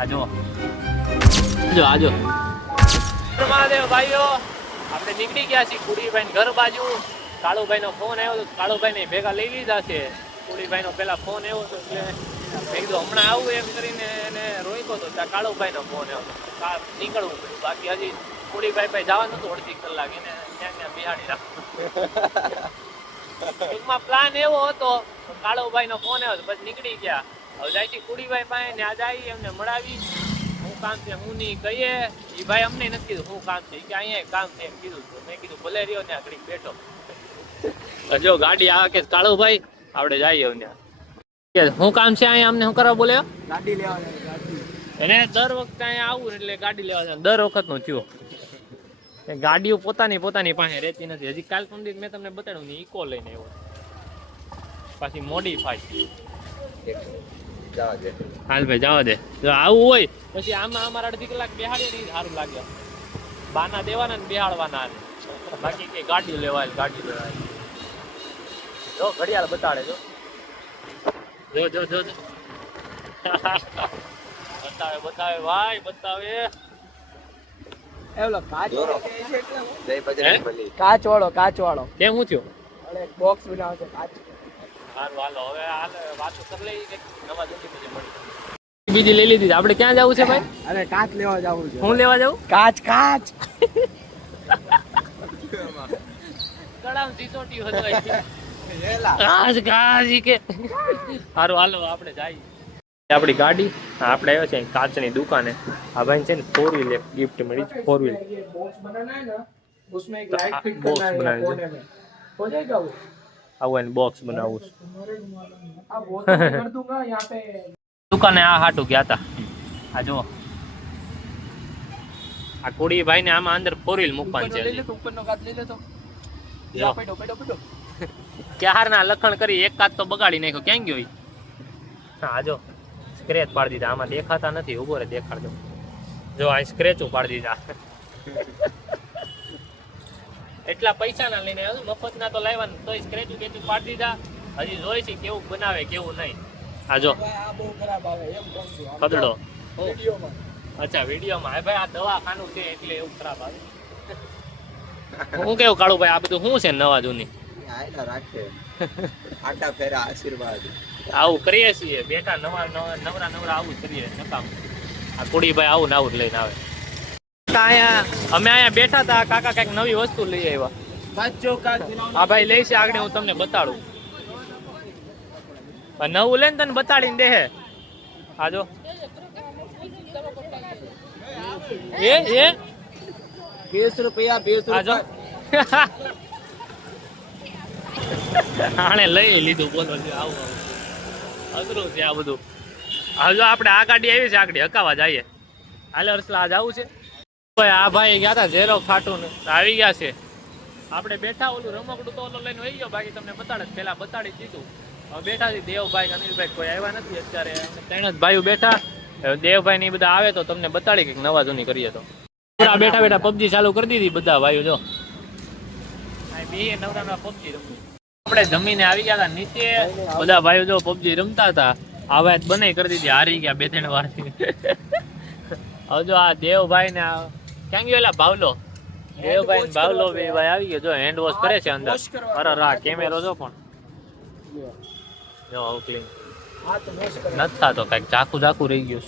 આજો આજો મહાદેવ ભાઈઓ, આપણે નીકળી ગયા છીએ કુડીભાઈ ઘર બાજુ. કાળુભાઈ નો ફોન આવ્યો તો કાળુભાઈ ને ભેગા લઈ લીધા છે. કુડીભાઈ નો પેલા ફોન આવ્યો હતો એટલે મેં કીધું હમણાં આવું એમ કરીને એને રોક્યો હતો. ત્યાં કાળુભાઈ નો ફોન આવ્યો હતો, નીકળવું પડ્યું. બાકી હજી કુડીભાઈ પાસે જવાનું હતું અડધી કલાક, એને ત્યાં બિહાડી રાખવું. ટૂંકમાં પ્લાન એવો હતો, કાળુભાઈ નો ફોન આવ્યો પછી નીકળી ગયા. હવે જાય છે કુડીભાઈ પાસે, ત્યાં જાય એમને મળાવી શું કામ છે હું નહીં કહીએ. એ ભાઈ અમને નથી કીધું શું કામ છે, કે અહીંયા કામ છે એમ કીધું. મેં કીધું ભલે રહ્યો ત્યાં ઘડી બેઠો. જો ગાડી આ કે કાળુભાઈ આપણે જઈએ ત્યાં શું કામ છે અહીંયા, અમને શું કરવા બોલ્યો? ગાડી લેવા. એને દર વખતે અહીંયા આવું એટલે ગાડી લેવા દર વખત નું થયું. ગાડીઓ પોતાની પાસે રહેતી નથી. હજી કાલ પંડિત મેં તમને બતાડ્યું ને ઇકો લઈને આવ્યો, પાછી મોડીફાઈ. હાલ ભાઈ જવા દે, જો આવું હોય પછી આમાં અમારે અડધી કલાક બેહાડીએ નહીં સારું લાગે. બાના દેવાના ને બેહાડવાના. બાકી કે ગાડી લેવાય ગાડી લેવાય. જો ઘડિયાળ બતાડે જો જો જો જો બતાવે ભાઈ બતાવે. એવલો કાચ વાળો કેમ હું થયો? બોક્સ બનાવે છે કાચ. સારું હાલો હવે હાલ વાતો કરી લઈ કે નવા જોડી પછી મળી. બીજી લઈ લીધી. આપણે ક્યાં જવું છે ભાઈ? અરે કાચ લેવા જવું છે. હું લેવા જાઉં? કાચ કડામ સીસોટી હલવાઈ છે. કાચ કે સારું હાલો આપણે જઈએ. આપણી ગાડી આપણે આવ્યા છે કાચની દુકાને. આ ભાઈ છે ને 4 વ્હીલ એક ગિફ્ટ મળી છે. 4 વ્હીલ બોક્સ બનાना है ना, उसमें एक लाइट फिट બોક્સ करना है બનાવી कोने में, हो जाएगा वो. આવું એને બોક્સ બનાવવું છે. अब वो तो मैं कर दूंगा यहाँ पे. દુકાને આ હાટું ગયા હતા. આ જો આ કોડી ભાઈ ને આમાં અંદર 4 વ્હીલ મૂકવાનું છે. ले ले तो ऊपर નો કાચ ले ले તો. યા પેડો. ક્યારના લખણ કરી એક કાચ તો બગાડી નાખ્યો. ક્યાં ગયો? હા જો સ્ક્રેચ પાડી દીધા. આમાં દેખાતા નથી. ઉભો રે દેખાડ દો. જો આ સ્ક્રેચ પાડી દીધા. એટલા પૈસા ના લઈને આવ્યો, મફત ના તો લાવ્યા તો સ્ક્રેચ બેચું પાડી દીધા. હજી જોઈ છે કેવું બનાવે કેવું નહીં. આ જો આ બહુ ખરાબ આવે એમ કહું છું. કદડો. વિડિયોમાં. અચ્છા વિડીયોમાં. હા ભાઈ આ દવાખાનું છે એટલે એવું ખરાબ આવે. હું કેવું કાળુભાઈ આ બધું શું છે નવા જૂની? આટા ફેરા આશીર્વાદ. આવું કરીએ છીએ બેટા નવરા આવું જ કરીએ. નકામ આ કુડીભાઈ આવું ને આવું જ લઈને આવે. અમે અહીંયા બેઠા હતા, કાકા કઈક નવી વસ્તુ લઈ આવ્યા. આ ભાઈ લઈ છે આગળ, હું તમને બતાડું. નવું લઈને તને બતાડીને દે. આ જો એ 20 રૂપિયા 20 આ જો આણે લઈ લીધું. બોલો આવું અઘરું છે આ બધું. હવે આપણે આ ગાડી આવી છે આગળ હકાવા જઈએ. હાલે હર્ષલા આ જવું છે. આ ભાઈ ગયા હતા ઝેરો ખાટું આવી ગયા છે. આપણે બેઠા ઓલું રમકડું તો ઓલો લઈને વહી ગયો. બાકી તમને બતાડે પેલા બતાડી દીધું. હવે બેઠા છે દેવભાઈ અનિલભાઈ કોઈ આવ્યા નથી અત્યારે. 3 જ ભાઈઓ બેઠા. દેવભાઈ ની બધા આવે તો તમને બતાડી કંઈક નવા જૂની કરીએ. તો બેઠા પબજી ચાલુ કરી દીધી બધા ભાઈઓ. જો બે નવરાના પબજી રમવું. આપણે જમીને આવી ગયા હતા નીચે. બધા ભાઈઓ જો પબજી રમતા હતા. આ વાત બનાવી કરી દીધી. હારી ગયા 2-3 વાર. હવે જો આ દેવભાઈ ને ક્યાં ગયો એલા ભાવલો? દેવભાઈ ભાવલો બે ભાઈ આવી ગયો. જો હેન્ડ વોશ કરે છે અંદર. અરે રા કેમેરો જો પણ જો આવું ક્લીન નથી થતો. કઈક ચાકુ રહી ગયું.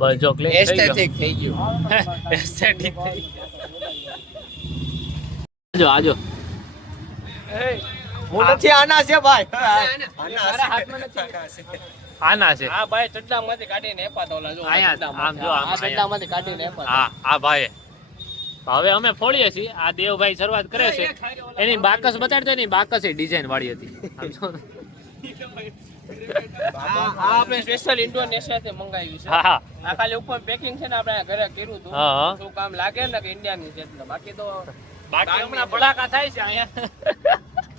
બસ જો ક્લીન થઈ ગયું. એસ્થેટિક થઈ ગયું. આજો હું નથી આના છે ભાઈ. આના છે. હા ભાઈ ચડ્ડામાંથી કાઢીને એપાતા ઓલા જો. આયા આમ જો આમ ચડ્ડામાંથી કાઢીને એપાતા. હા આ ભાઈ હવે અમે ફોડીએ છીએ. આ દેવભાઈ શરૂઆત કરે છે. એની બાકસ બતાડતો. એની બાકસ એ ડિઝાઇન વાળી હતી. આ આપણે સ્પેશિયલ ઇન્ડોનેશિયાથી મંગાવ્યું છે. હા આ ખાલી ઉપર પેકિંગ છે ને આપણે ઘરે કર્યું હતું. હા શું કામ લાગે ને કે ઇન્ડિયાની છે એટલે. બાકી તો બાકી હમણાં ભડાકા થાય છે અહીંયા.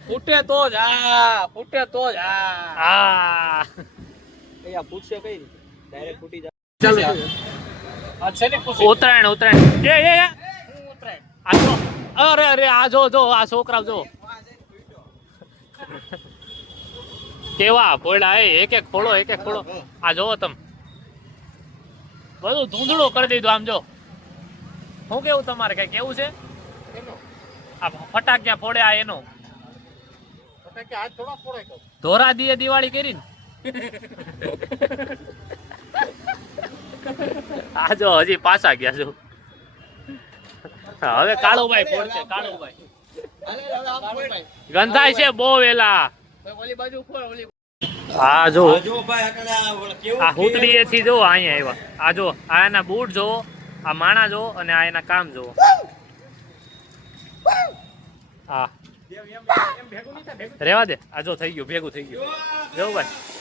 ફૂટે તો જ હા અહીંયા ફૂટશે કઈ રીતે? ડાયરેક્ટ ફૂટી જાય. ઉત્તરાયણ એ આ જો અરે આ જો આ છોકરા જો કેવા પોયડા એક એક ખોળો આ જોવો તમે બધું ધૂંધળું કરી દીધું આમ જો શું કેવું તમારે કઈ કેવું છે આ ફટાકિયા ફોડે આ એનો ધોરા દીએ દિવાળી કરી ને આ જો હજી પાછા ગયા છો હવે કાળુભાઈ ફોડશે કાળુભાઈ ગંધાય છે બહુ વેલા હા જો આ હુતડી થી જો અહીંયા આવ્યા આ જો આ એના બૂટ જો આ માણા જો અને આ એના કામ જો હા રેવા દે આ જો થઈ ગયું ભેગું થઈ ગયું જો ભાઈ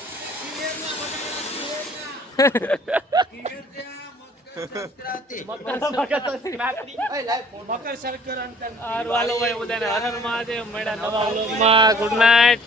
ગુડ નાઇટ.